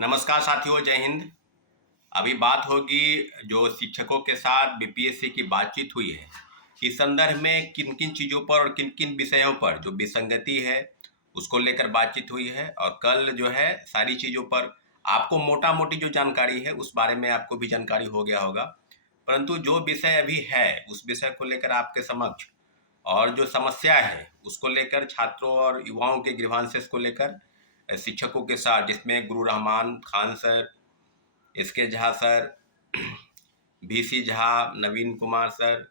नमस्कार साथियों, जय हिंद। अभी बात होगी जो शिक्षकों के साथ बीपीएससी की बातचीत हुई है, इस संदर्भ में किन किन चीज़ों पर और किन किन विषयों पर जो विसंगति है उसको लेकर बातचीत हुई है। और कल जो है सारी चीज़ों पर आपको मोटा मोटी जो जानकारी है उस बारे में आपको भी जानकारी हो गया होगा। परंतु जो विषय अभी है उस विषय को लेकर आपके समक्ष और जो समस्या है उसको लेकर छात्रों और युवाओं के ग्रीवांसेस को लेकर शिक्षकों के साथ, जिसमें Guru Rahman Khan sir, S K Jha sir, V C Jha, Naveen Kumar sir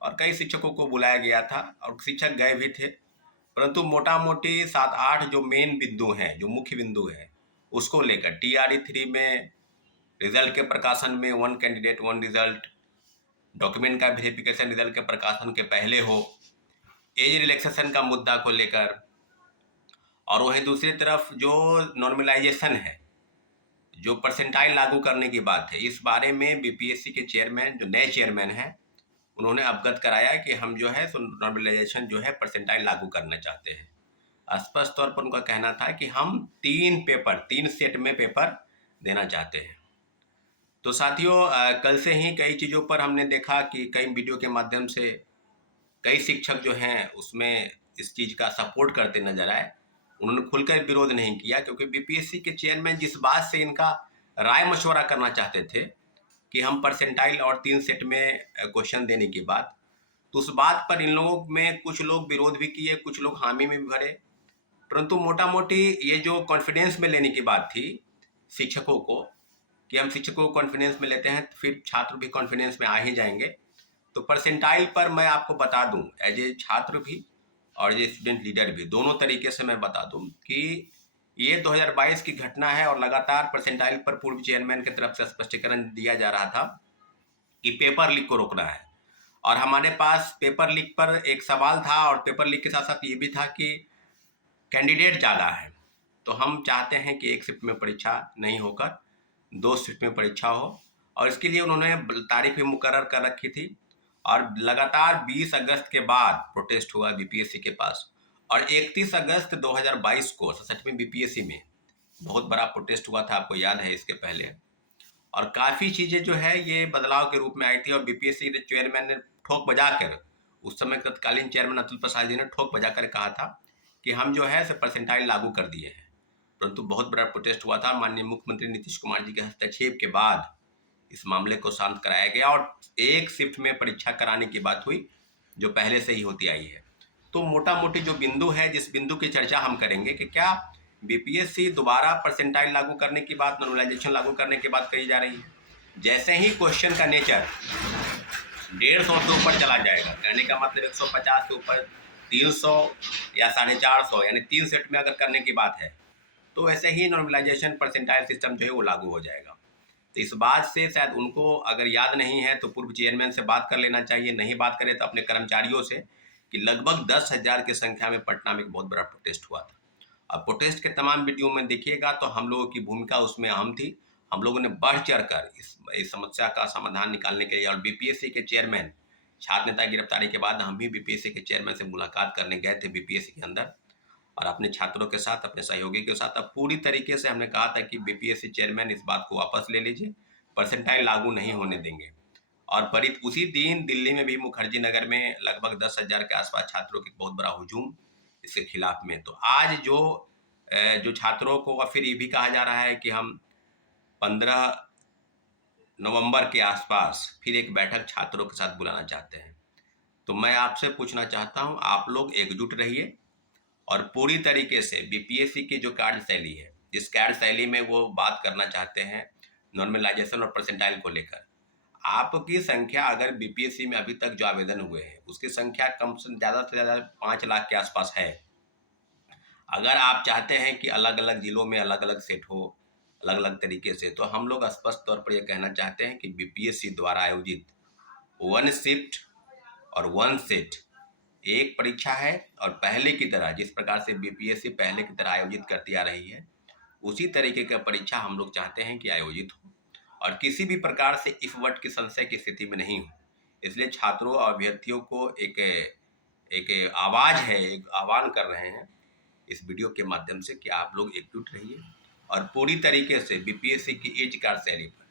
और कई शिक्षकों को बुलाया गया था और शिक्षक गए भी थे। परंतु मोटा मोटी 7-8 जो मेन बिंदु हैं, जो मुख्य बिंदु हैं, उसको लेकर टीआरई 3 में रिजल्ट के प्रकाशन में one candidate one result, document का वेरिफिकेशन रिजल्ट के प्रकाशन के पहले हो, एज रिलैक्सेशन का मुद्दा को लेकर, और वहीं दूसरी तरफ जो नॉर्मलाइजेशन है, जो परसेंटाइल लागू करने की बात है, इस बारे में बीपीएससी के चेयरमैन, जो नए चेयरमैन हैं, उन्होंने अवगत कराया कि हम जो है नॉर्मलाइजेशन जो है परसेंटाइल लागू करना चाहते हैं। स्पष्ट तौर पर उनका कहना था कि हम 3 सेट में पेपर देना चाहते हैं। तो साथियों, कल से ही कई चीज़ों पर हमने देखा कि कई वीडियो के माध्यम से कई शिक्षक जो हैं उसमें इस चीज़ का सपोर्ट करते नजर आए। उन्होंने खुलकर विरोध नहीं किया, क्योंकि बीपीएससी के चेयरमैन जिस बात से इनका राय मशवरा करना चाहते थे कि हम परसेंटाइल और 3 सेट में क्वेश्चन देने की बात, तो उस बात पर इन लोगों में कुछ लोग विरोध भी किए, कुछ लोग हामी में भी भरे। परंतु मोटा मोटी ये जो कॉन्फिडेंस में लेने की बात थी शिक्षकों को, कि हम शिक्षकों को कॉन्फिडेंस में लेते हैं तो फिर छात्र भी कॉन्फिडेंस में आ ही जाएंगे। तो परसेंटाइल पर मैं आपको बता दूं, एज ए छात्र भी और ये स्टूडेंट लीडर भी, दोनों तरीके से मैं बता दूं कि ये 2022 की घटना है और लगातार परसेंटाइल पर पूर्व चेयरमैन की तरफ से स्पष्टीकरण दिया जा रहा था कि पेपर लीक को रोकना है। और हमारे पास पेपर लीक पर एक सवाल था, और पेपर लीक के साथ साथ ये भी था कि कैंडिडेट ज़्यादा है, तो हम चाहते हैं कि एक शिफ्ट में परीक्षा नहीं होकर 2 शिफ्ट में परीक्षा हो। और इसके लिए उन्होंने तारीख भी मुकर्रर कर रखी थी। और लगातार 20 अगस्त के बाद प्रोटेस्ट हुआ बीपीएससी के पास, और 31 अगस्त 2022 को 67वीं बीपीएससी में बहुत बड़ा प्रोटेस्ट हुआ था, आपको याद है इसके पहले। और काफ़ी चीज़ें जो है ये बदलाव के रूप में आई थी, और बीपीएससी के चेयरमैन ने ठोक बजा कर, उस समय तत्कालीन चेयरमैन अतुल प्रसाद जी ने ठोक बजा कर कहा था कि हम जो है परसेंटाइल लागू कर दिए हैं। परंतु बहुत बड़ा प्रोटेस्ट हुआ था। माननीय मुख्यमंत्री नीतीश कुमार जी के हस्तक्षेप के बाद इस मामले को शांत कराया गया और एक शिफ्ट में परीक्षा कराने की बात हुई, जो पहले से ही होती आई है। तो मोटा मोटी जो बिंदु है, जिस बिंदु की चर्चा हम करेंगे कि क्या बीपीएससी दोबारा परसेंटाइल लागू करने की बात, नॉर्मलाइजेशन लागू करने की बात कही जा रही है। जैसे ही क्वेश्चन का नेचर 150 से ऊपर चला जाएगा, कहने का मतलब 150 से ऊपर 300 या 450, यानी 3 सेट में अगर करने की बात है, तो वैसे ही नॉर्मलाइजेशन परसेंटाइल सिस्टम जो है वो लागू हो जाएगा। तो इस बात से शायद उनको अगर याद नहीं है तो पूर्व चेयरमैन से बात कर लेना चाहिए, नहीं बात करें तो अपने कर्मचारियों से, कि लगभग 10,000 की संख्या में पटना में एक बहुत बड़ा प्रोटेस्ट हुआ था। अब प्रोटेस्ट के तमाम वीडियो में देखिएगा तो हम लोगों की भूमिका उसमें अहम थी। हम लोगों ने बढ़ चढ़ कर इस समस्या का समाधान निकालने के लिए, और बीपीएससी के चेयरमैन, छात्र नेता गिरफ्तारी के बाद हम भी बीपीएससी के चेयरमैन से मुलाकात करने गए थे बीपीएससी के अंदर, और अपने छात्रों के साथ, अपने सहयोगी के साथ अब पूरी तरीके से हमने कहा था कि बीपीएससी चेयरमैन इस बात को वापस ले लीजिए, परसेंटाइल लागू नहीं होने देंगे। और परित उसी दिन दिल्ली में भी मुखर्जी नगर में लगभग 10,000 के आसपास छात्रों की बहुत बड़ा हुजूम इसके खिलाफ में। तो आज जो छात्रों को फिर ये भी कहा जा रहा है कि हम 15 नवंबर के आसपास फिर एक बैठक छात्रों के साथ बुलाना चाहते हैं। तो मैं आपसे पूछना चाहता हूं, आप लोग एकजुट रहिए और पूरी तरीके से बीपीएससी की जो कार्यशैली है, जिस कार्यशैली में वो बात करना चाहते हैं नॉर्मलाइजेशन और परसेंटाइल को लेकर, आपकी संख्या अगर बीपीएससी में अभी तक जो आवेदन हुए हैं उसकी संख्या कम से ज़्यादा 5 लाख के आसपास है। अगर आप चाहते हैं कि अलग अलग जिलों में अलग अलग सेट हो, अलग अलग तरीके से, तो हम लोग स्पष्ट तौर पर यह कहना चाहते हैं कि बीपीएससी द्वारा आयोजित 1 शिफ्ट और 1 सेट एक परीक्षा है, और पहले की तरह जिस प्रकार से बीपीएससी पहले की तरह आयोजित करती आ रही है, उसी तरीके का परीक्षा हम लोग चाहते हैं कि आयोजित हो, और किसी भी प्रकार से इफ वट की संशय की स्थिति में नहीं हो। इसलिए छात्रों और अभ्यर्थियों को एक एक आवाज़ है, एक आह्वान कर रहे हैं इस वीडियो के माध्यम से कि आप लोग एकजुट रहिए और पूरी तरीके से बीपीएससी की एज कार्ड शैली पर,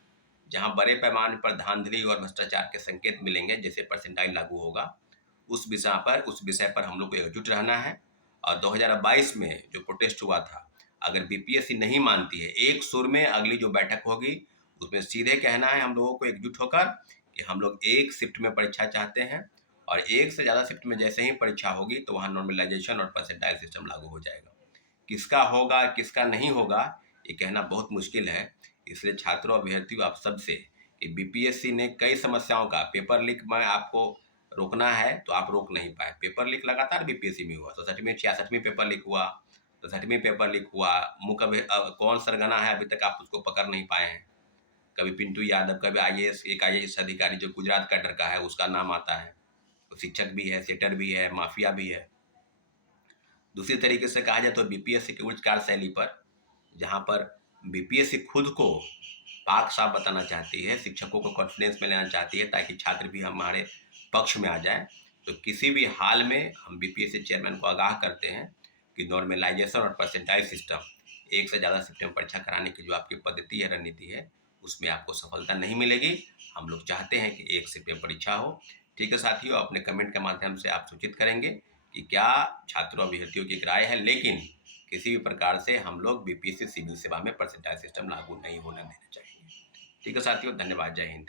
जहां बड़े पैमाने पर धांधली और भ्रष्टाचार के संकेत मिलेंगे जैसे परसेंटाइल लागू होगा, उस विषय पर हम लोग को एकजुट रहना है। और 2022 में जो प्रोटेस्ट हुआ था, अगर बीपीएससी नहीं मानती है, एक सुर में अगली जो बैठक होगी उसमें सीधे कहना है हम लोगों को एकजुट होकर कि हम लोग एक शिफ्ट में परीक्षा चाहते हैं, और एक से ज़्यादा शिफ्ट में जैसे ही परीक्षा होगी तो वहाँ नॉर्मलाइजेशन और परसेंटाइल सिस्टम लागू हो जाएगा। किसका होगा किसका नहीं होगा ये कहना बहुत मुश्किल है। इसलिए छात्रों अभ्यर्थियों आप सबसे कि बीपीएससी ने कई समस्याओं का पेपर लीक में आपको रोकना है तो आप रोक नहीं पाए। पेपर लीक लगातार बीपीएससी में हुआ, 67वीं 66वीं पेपर लीक हुआ, 67वीं पेपर लीक हुआ। कौन सरगना है अभी तक आप उसको पकड़ नहीं पाए हैं। कभी पिंटू यादव, कभी आईएएस, एक आईएएस अधिकारी जो गुजरात कैडर का है उसका नाम आता है। तो शिक्षक भी है, सेटर भी है, माफिया भी है। दूसरी तरीके से कहा जाए तो बीपीएससी की उच्च कार्यशैली पर, जहाँ पर बीपीएससी खुद को पाक साफ बताना चाहती है, शिक्षकों को कॉन्फिडेंस में लेना चाहती है ताकि छात्र भी हमारे पक्ष में आ जाए, तो किसी भी हाल में हम बीपीएससी चेयरमैन को आगाह करते हैं कि नॉर्मलाइजेशन और परसेंटाइल सिस्टम, एक से ज़्यादा शिफ्ट में परीक्षा कराने की जो आपकी पद्धति है, रणनीति है, उसमें आपको सफलता नहीं मिलेगी। हम लोग चाहते हैं कि एक शिफ्ट में परीक्षा हो। ठीक है साथियों, अपने कमेंट के माध्यम से आप सूचित करेंगे कि क्या छात्रों अभ्यर्थियों की एक राय है, लेकिन किसी भी प्रकार से हम लोग बीपीएससी सिविल सेवा में परसेंटाइल सिस्टम लागू नहीं होने देना चाहिए। ठीक है साथियों, धन्यवाद, जय हिंद।